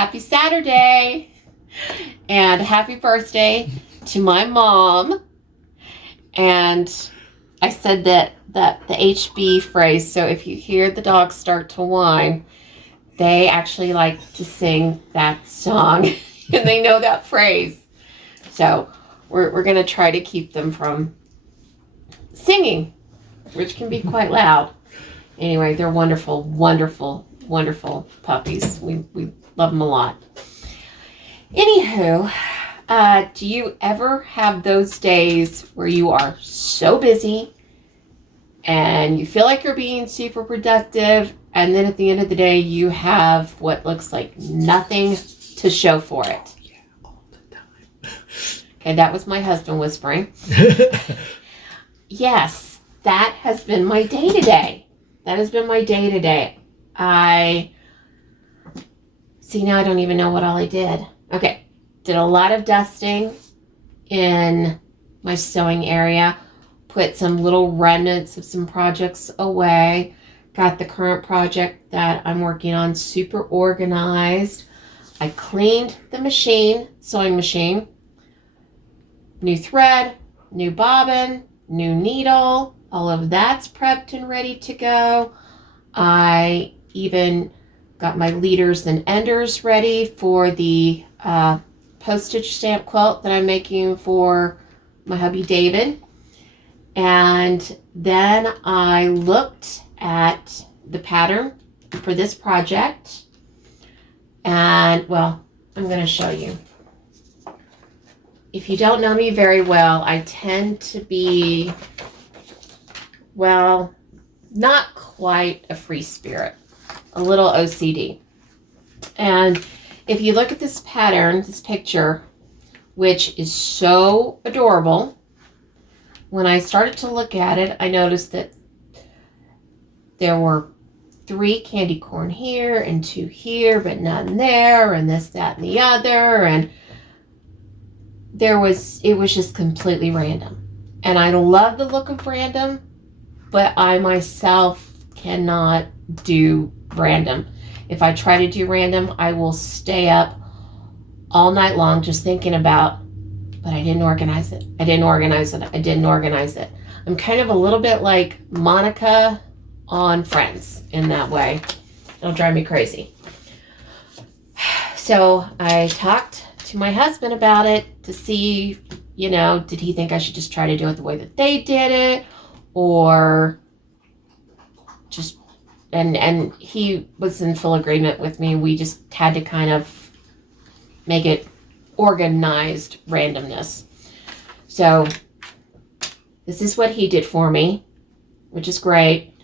happy Saturday and happy birthday to my mom. And I said that the HB phrase, so if you hear the dogs start to whine, they actually like to sing that song and they know that phrase. So we're going to try to keep them from singing, which can be quite loud. Anyway, they're wonderful, wonderful, wonderful puppies. We love them a lot. Anywho, do you ever have those days where you are so busy and you feel like you're being super productive, and then at the end of the day you have what looks like nothing to show for it? Yeah, all the time. Okay, that was my husband whispering. Yes, that has been my day today. That has been my day today. Now I don't even know what all I did. Okay, did a lot of dusting in my sewing area, put some little remnants of some projects away, got the current project that I'm working on super organized. I cleaned the machine, sewing machine, new thread, new bobbin, new needle, all of that's prepped and ready to go. I even got my leaders and enders ready for the postage stamp quilt that I'm making for my hubby David. And then I looked at the pattern for this project. And, well, I'm going to show you. If you don't know me very well, I tend to be, well, not quite a free spirit, a little OCD. And if you look at this pattern, this picture, which is so adorable, when I started to look at it, I noticed that there were 3 candy corn here and 2 here, but none there, and this, that, and the other, and it was just completely random. And I love the look of random, but I myself cannot do random. If I try to do random, I will stay up all night long just thinking about, but I didn't organize it. I didn't organize it. I'm kind of a little bit like Monica on Friends in that way. It'll drive me crazy. So I talked to my husband about it to see, did he think I should just try to do it the way that they did it, or just, and he was in full agreement with me. We just had to kind of make it organized randomness. So this is what he did for me, which is great.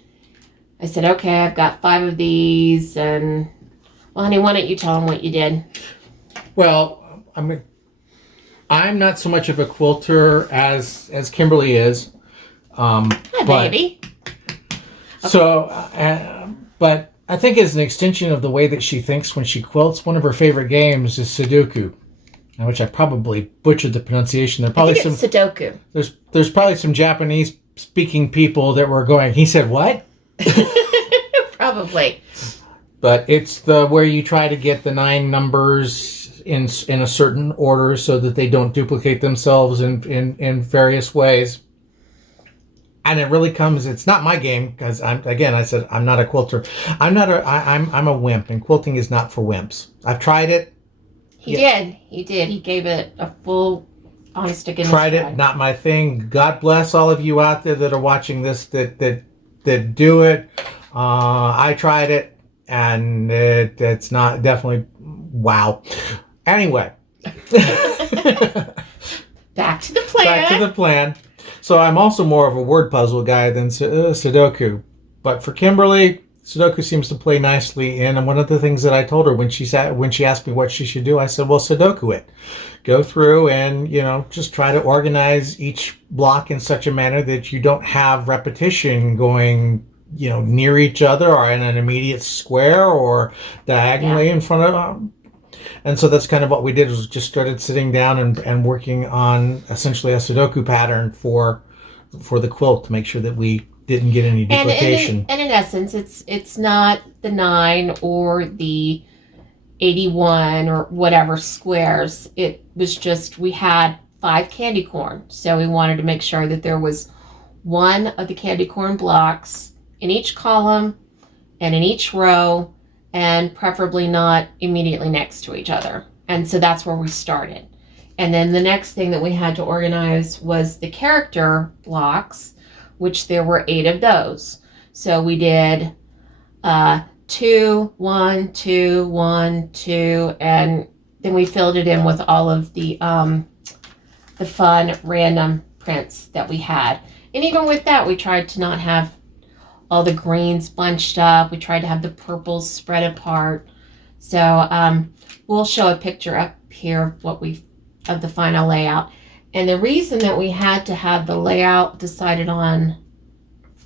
I said, okay, I've got 5 of these, and well, honey, why don't you tell him what you did? Well, I'm not so much of a quilter as Kimberly is. Hi, baby. Okay. So, but I think as an extension of the way that she thinks when she quilts, one of her favorite games is Sudoku, which I probably butchered the pronunciation. There probably I think it's Sudoku. There's probably some Japanese speaking people that were going, he said what? Probably. But it's where you try to get the 9 numbers in a certain order so that they don't duplicate themselves in various ways. And it really comes, it's not my game, because I said I'm not a quilter. I'm a wimp, and quilting is not for wimps. I've tried it. He did. He gave it a full honest to goodness try. It, not my thing. God bless all of you out there that are watching this that do it. I tried it, and it's not definitely wow. Anyway. Back to the plan. So I'm also more of a word puzzle guy than Sudoku. But for Kimberly, Sudoku seems to play nicely in. And one of the things that I told her when she asked me what she should do, I said, well, Sudoku it. Go through and, just try to organize each block in such a manner that you don't have repetition going, near each other or in an immediate square or diagonally in front of them. And so that's kind of what we did, was just started sitting down and working on essentially a Sudoku pattern for the quilt to make sure that we didn't get any duplication. And in essence, it's not the 9 or the 81 or whatever squares. It was just, we had 5 candy corn. So we wanted to make sure that there was one of the candy corn blocks in each column and in each row, and preferably not immediately next to each other. And so that's where we started. And then the next thing that we had to organize was the character blocks, which there were 8 of those. So we did 2, 1, 2, 1, 2, and then we filled it in with all of the fun random prints that we had. And even with that, we tried to not have all the greens bunched up. We tried to have the purples spread apart. So we'll show a picture up here of the final layout. And the reason that we had to have the layout decided on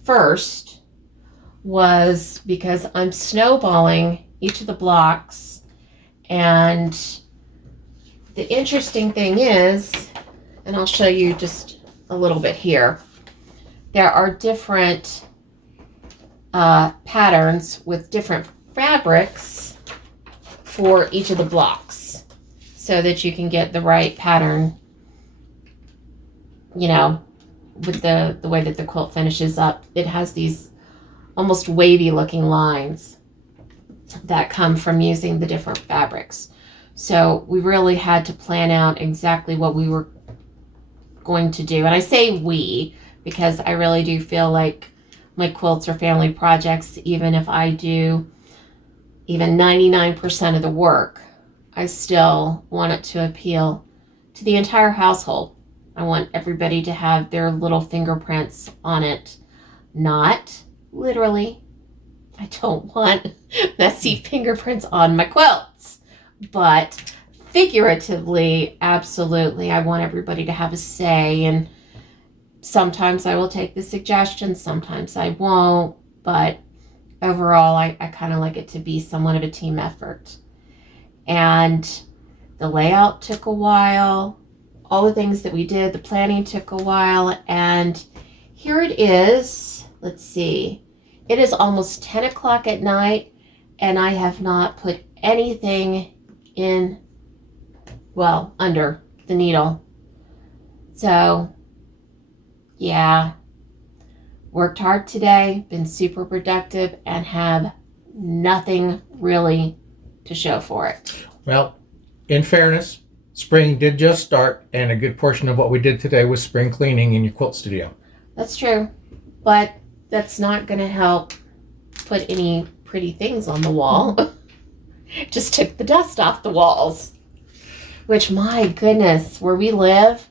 first was because I'm snowballing each of the blocks. And the interesting thing is, and I'll show you just a little bit here, there are different patterns with different fabrics for each of the blocks so that you can get the right pattern, you know, with the way that the quilt finishes up. It has these almost wavy looking lines that come from using the different fabrics. So we really had to plan out exactly what we were going to do. And I say we because I really do feel like my quilts are family projects. Even if I do even 99% of the work, I still want it to appeal to the entire household. I want everybody to have their little fingerprints on it. Not literally. I don't want messy fingerprints on my quilts. But figuratively, absolutely, I want everybody to have a say. And sometimes I will take the suggestions, sometimes I won't. But overall, I kind of like it to be somewhat of a team effort. And the layout took a while. All the things that we did, the planning took a while. And here it is. Let's see. It is almost 10 o'clock at night, and I have not put anything in, well, under the needle. So, yeah. Worked hard today, been super productive, and have nothing really to show for it. Well, in fairness, spring did just start, and a good portion of what we did today was spring cleaning in your quilt studio. That's true, but that's not going to help put any pretty things on the wall. Just took the dust off the walls, which, my goodness, where we live,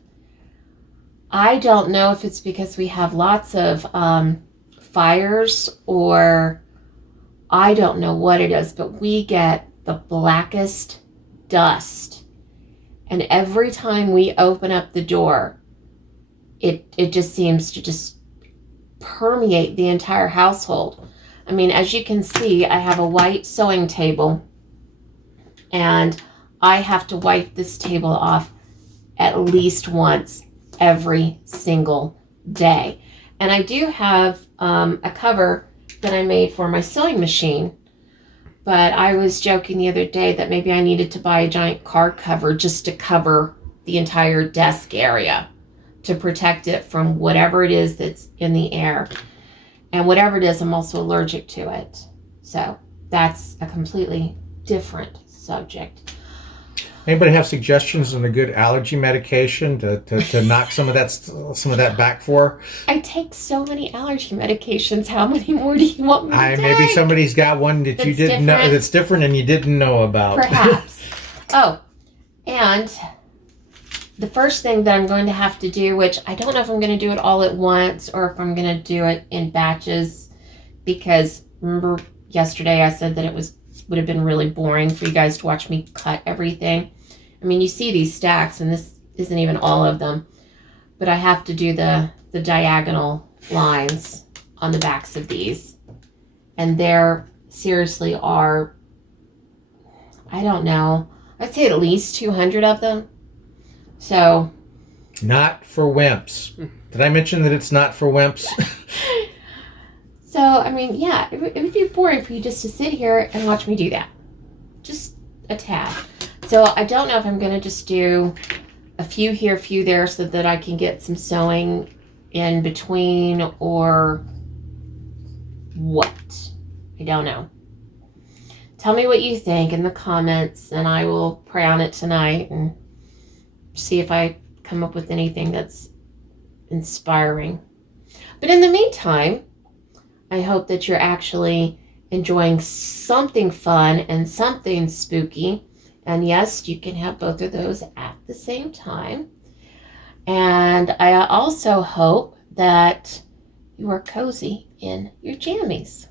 I don't know if it's because we have lots of fires, or I don't know what it is, but we get the blackest dust. And every time we open up the door, it just seems to just permeate the entire household. I mean, as you can see, I have a white sewing table, and I have to wipe this table off at least once every single day. And I do have a cover that I made for my sewing machine, but I was joking the other day that maybe I needed to buy a giant car cover just to cover the entire desk area to protect it from whatever it is that's in the air. And whatever it is, I'm also allergic to it. So that's a completely different subject. Anybody have suggestions on a good allergy medication to knock some of that back for? I take so many allergy medications. How many more do you want me to take? Maybe somebody's got one that you didn't know, that's different and you didn't know about. Perhaps. Oh, and the first thing that I'm going to have to do, which I don't know if I'm going to do it all at once or if I'm going to do it in batches, because remember yesterday I said that it would have been really boring for you guys to watch me cut everything. I mean, you see these stacks, and this isn't even all of them, but I have to do the diagonal lines on the backs of these. And there seriously are, I don't know, I'd say at least 200 of them. So. Not for wimps. Did I mention that it's not for wimps? So, I mean, yeah, it would be boring for you just to sit here and watch me do that. Just a tad. So I don't know if I'm going to just do a few here, a few there, so that I can get some sewing in between, or what. I don't know. Tell me what you think in the comments, and I will pray on it tonight and see if I come up with anything that's inspiring. But in the meantime, I hope that you're actually enjoying something fun and something spooky. And yes, you can have both of those at the same time. And I also hope that you are cozy in your jammies.